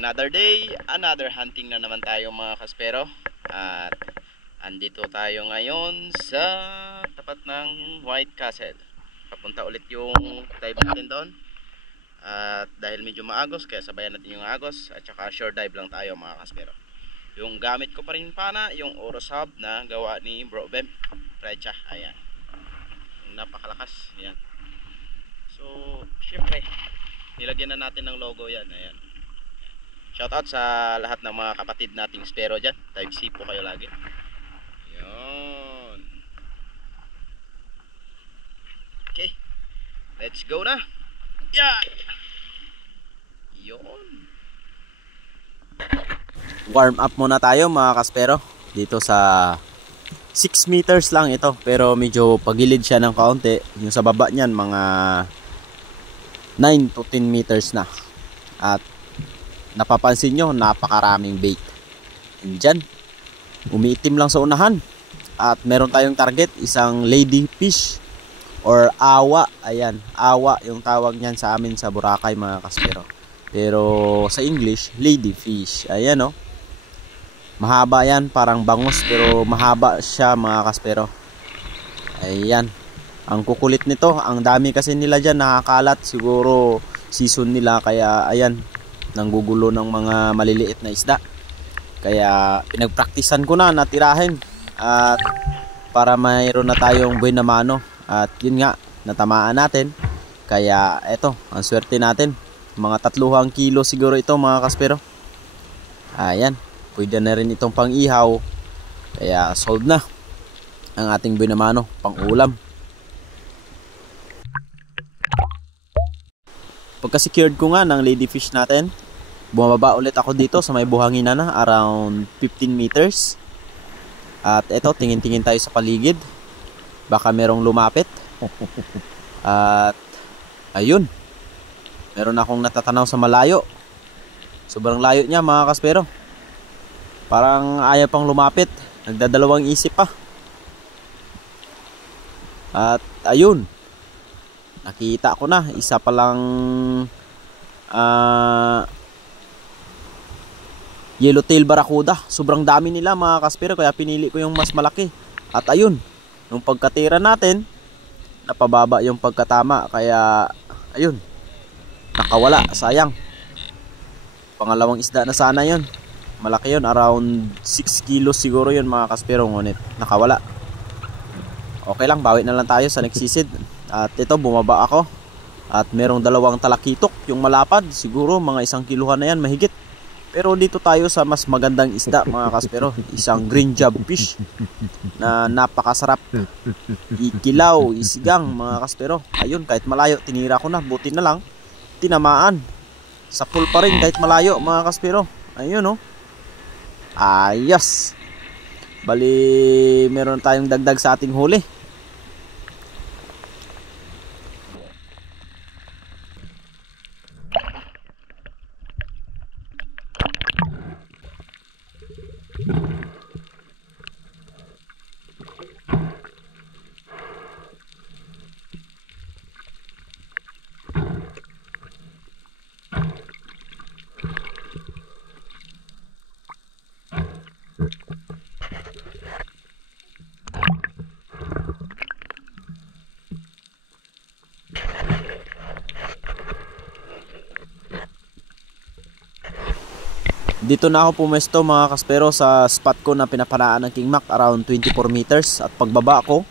Another day, another hunting na naman tayo mga kaspero. At andito tayo ngayon sa tapat ng White Castle. Papunta ulit yung dive natin doon. At dahil medyo maagos, kaya sabayan natin yung agos. At saka shore dive lang tayo mga kaspero. Yung gamit ko pa rin pana, yung Oros Hub na gawa ni Bro Bem Precha, ayan. Yung napakalakas, ayan. So, syempre nilagyan na natin ng logo yan, ayan. Shoutout sa lahat ng mga kapatid nating spero dyan. Type C po kayo lagi. Yun. Okay, let's go na. Yeah. Yun. Warm up muna tayo mga kaspero. Dito sa 6 meters lang ito, pero medyo pagilid siya ng kaunti. Yung sa baba niyan mga 9 to 10 meters na. At napapansin nyo, napakaraming bait. And dyan, umiitim lang sa unahan. At meron tayong target, isang lady fish or awa. Ayan, awa yung tawag niyan sa amin sa Boracay mga kaspero. Pero sa English, lady fish. Ayan o. Mahaba yan, parang bangus, pero mahaba siya mga kaspero. Ayan. Ang kukulit nito, ang dami kasi nila dyan, nakakalat. Siguro season nila, kaya ayan, nanggugulo ng mga maliliit na isda. Kaya pinagpraktisan ko na natirahin. At para mayroon na tayong buhay na mano. At yun nga, natamaan natin. Kaya eto, ang swerte natin. Mga 3 kilo siguro ito mga kaspero. Ayan, pwede na rin itong pang ihaw. Kaya sold na ang ating buhay na mano, pang ulam. Pagka secured ko nga ng ladyfish natin, bumababa ulit ako dito sa may buhangin na around 15 meters. At eto, tingin-tingin tayo sa paligid. Baka merong lumapit. At ayun, meron akong natatanaw sa malayo. Sobrang layo niya mga kaspero. Parang ayaw pang lumapit, nagdadalawang isip pa. At ayun, nakita ko na, isa palang yellowtail barracuda. Sobrang dami nila mga kaspero, kaya pinili ko yung mas malaki. At ayun, nung pagkatira natin, napababa yung pagkatama. Kaya ayun, nakawala, sayang. Pangalawang isda na sana yun. Malaki yun, around 6 kilos siguro yun mga kaspero. Ngunit nakawala. Okay lang, bawi na lang tayo sa next season. At ito, bumaba ako. At merong 2 talakitok. Yung malapad, siguro mga 1 kiluhan na yan, mahigit. Pero dito tayo sa mas magandang isda mga kaspero. Isang green job fish na napakasarap ikilaw, isigang mga kaspero. Ayun, kahit malayo, tinira ko na. Buti na lang, tinamaan. Sa pool pa rin kahit malayo mga kaspero. Ayun o. Ayos. Bali, meron tayong dagdag sa ating huli. Dito na ako pumesto mga kaspero sa spot ko na pinaparaan ng King Mac, around 24 meters. At pagbaba ko,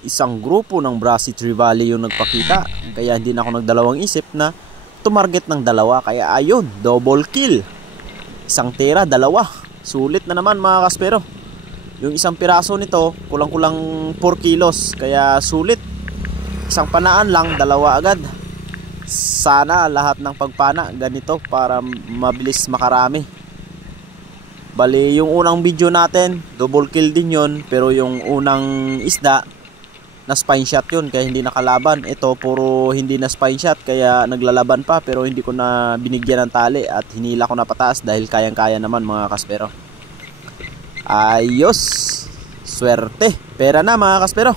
isang grupo ng Brasi Tree Valley yung nagpakita. Kaya hindi na ako nagdalawang isip na tumarget ng 2. Kaya ayun, double kill. Isang tira, 2. Sulit na naman mga kaspero. Yung isang piraso nito, kulang-kulang 4 kilos. Kaya sulit. Isang panaan lang, 2 agad. Sana lahat ng pagpana ganito para mabilis makarami. Bali, yung unang video natin, double kill din yun. Pero yung unang isda, na spine shot yun, kaya hindi nakalaban. Ito, puro hindi na spine shot, kaya naglalaban pa. Pero hindi ko na binigyan ng tali at hinila ko na pataas dahil kayang-kaya naman mga kaspero. Ayos! Swerte! Pera na mga kaspero!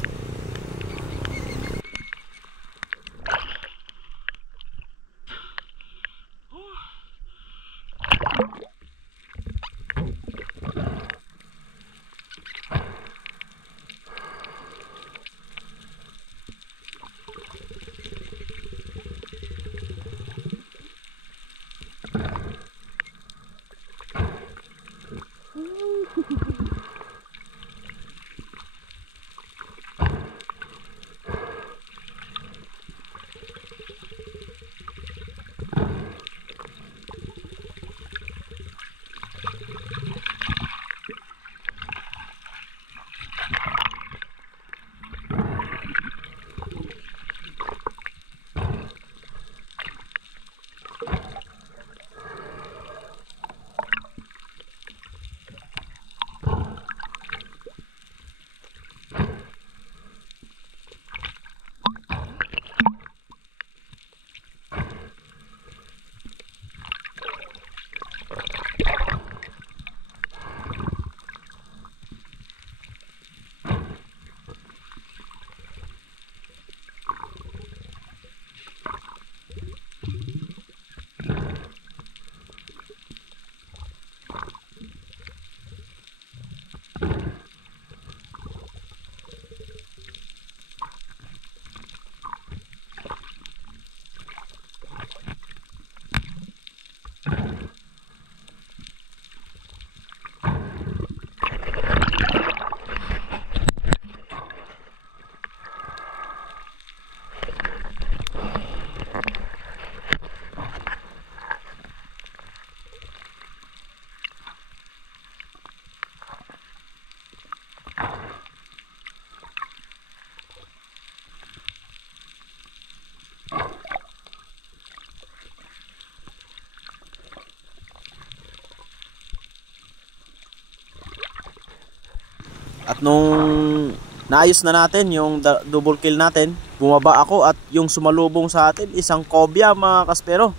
At nung naayos na natin yung double kill natin, bumaba ako at yung sumalubong sa atin, isang cobia mga kaspero.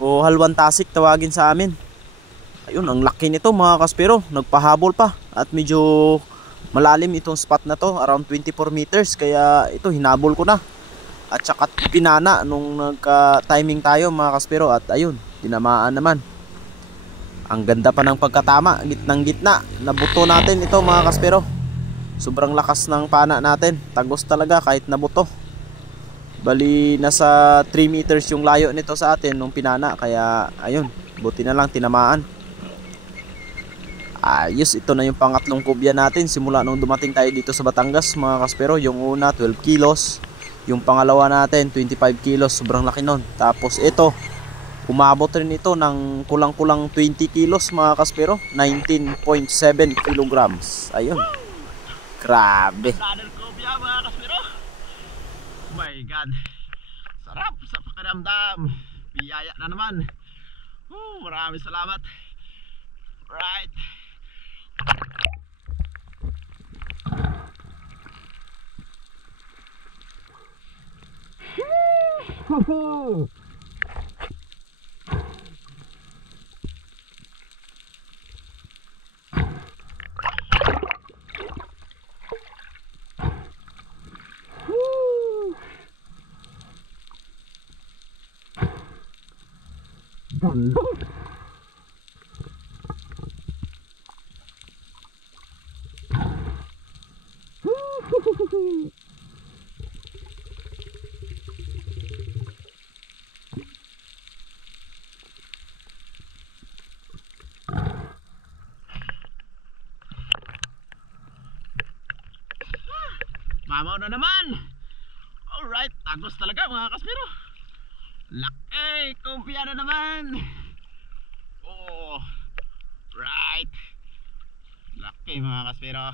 O halwan tasik tawagin sa amin. Ayun, ang laki nito mga kaspero. Nagpahabol pa at medyo malalim itong spot na to, around 24 meters. Kaya ito, hinabol ko na. At saka pinana nung nagka-timing tayo mga kaspero. At ayun, tinamaan naman. Ang ganda pa ng pagkatama, gitnang gitna. Nabuto natin ito mga kaspero. Sobrang lakas ng pana natin. Tagos talaga kahit nabuto. Bali nasa 3 meters yung layo nito sa atin nung pinana. Kaya ayun, buti na lang tinamaan. Ayos, ito na yung pangatlong kubya natin simula nung dumating tayo dito sa Batangas mga kaspero. Yung una 12 kilos, yung pangalawa natin 25 kilos, sobrang laki nun. Tapos ito, umabot rin ito ng kulang-kulang 20 kilos mga kaspero, 19.7 kilograms. Ayun, grabe. Another cobia mga kaspero. Oh my god, sarap sa pakiramdam. Biyaya na naman. Maraming salamat. Right. Mamaw na naman. Alright, tagos talaga mga kaspero. Laki, kumpya na naman. Oh, right. Laki mga kaspero.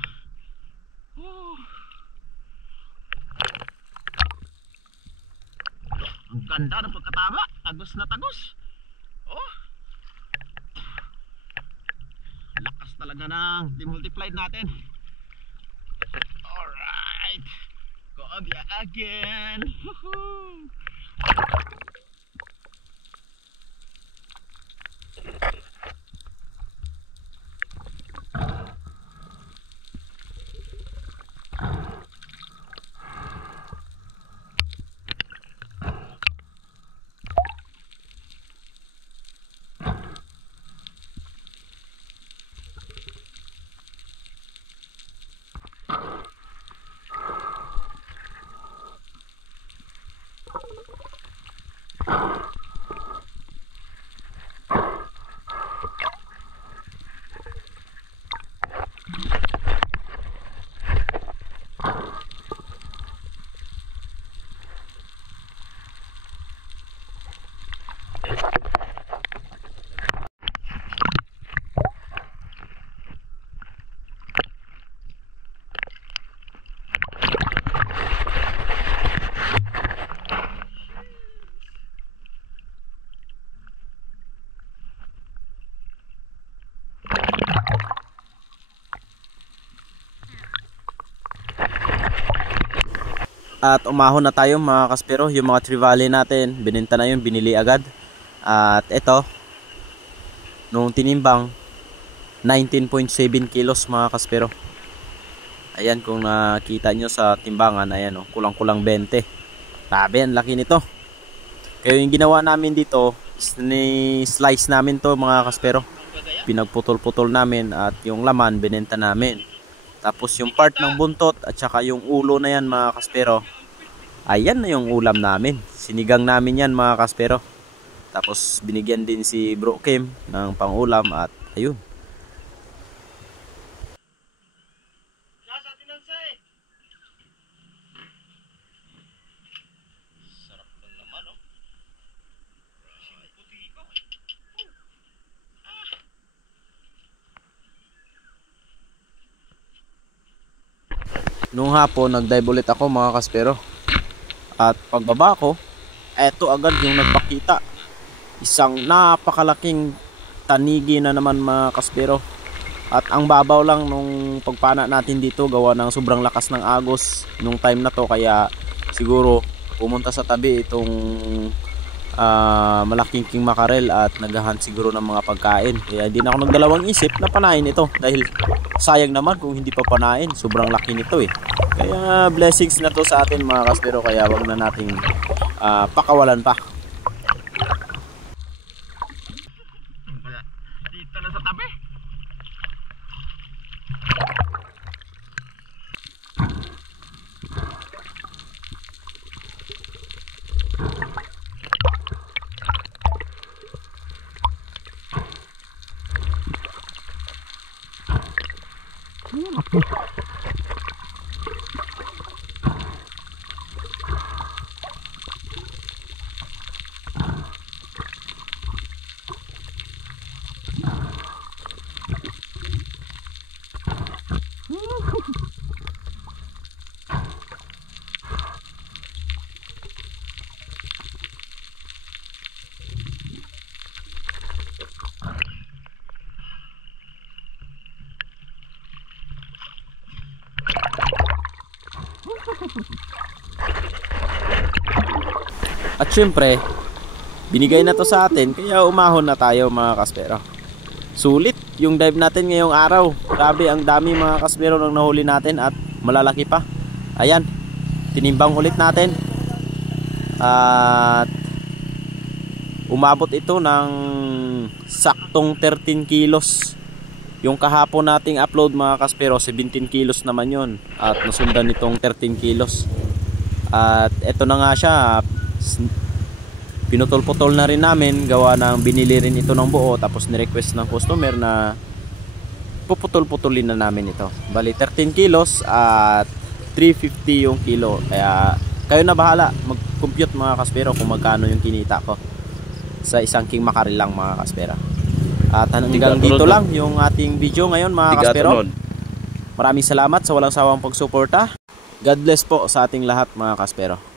Ang ganda ng pagkatama. Tagos na tagos. Oh, lakas talaga ng demultiplied natin. Alright, cobia again. Woohoo! At umahon na tayo mga kaspero. Yung mga trevally natin, binenta na yun, binili agad. At ito, nung tinimbang, 19.7 kilos mga kaspero. Ayan, kung nakita nyo sa timbangan, ayan o, kulang-kulang 20. Tabi, ang laki nito. Kaya yung ginawa namin dito, slice namin to mga kaspero. Pinagputol-putol namin at yung laman, binenta namin. Tapos yung part ng buntot at saka yung ulo na yan mga kaspero, ayan na yung ulam namin. Sinigang namin yan mga kaspero. Tapos binigyan din si Bro Kim ng pangulam at ayun. Sarap lang naman, oh. Nung hapon, nag-dive ulit ako mga kaspero. At pagbaba ko, eto agad yung nagpakita. Isang napakalaking tanigi na naman mga kaspero. At ang babaw lang nung pagpana natin dito gawa ng sobrang lakas ng agos nung time na to, kaya siguro pumunta sa tabi itong malaking king mackerel at naghahunt siguro ng mga pagkain. Kaya hindi na ako nagdalawang isip na panain ito dahil sayang naman kung hindi pa panain, sobrang laki nito eh. Kaya blessings na to sa atin mga kaspero, kaya wag na nating pakawalan pa. Dito na sa tabi. At syempre, binigay na to sa atin, kaya umahon na tayo mga kaspero. Sulit yung dive natin ngayong araw. Grabe, ang dami mga kaspero nang nahuli natin at malalaki pa. Ayan, tinimbang ulit natin. At umabot ito ng saktong 13 kilos. Yung kahapon nating upload mga kaspero, 17 kilos naman yon. At nasundan nitong 13 kilos. At eto na nga siya, pinutol-putol na rin namin, gawa ng binili rin ito ng buo, tapos ni-request ng customer na puputol-putulin na namin ito. Bali 13 kilos at 350 yung kilo. Kaya kayo na bahala mag-compute mga kaspero kung magkano yung kinita ko sa isang king mackerel lang mga kaspero. At hanggang dito lang yung ating video ngayon mga kaspero. Maraming salamat sa walang sawang pagsuporta. God bless po sa ating lahat mga kaspero.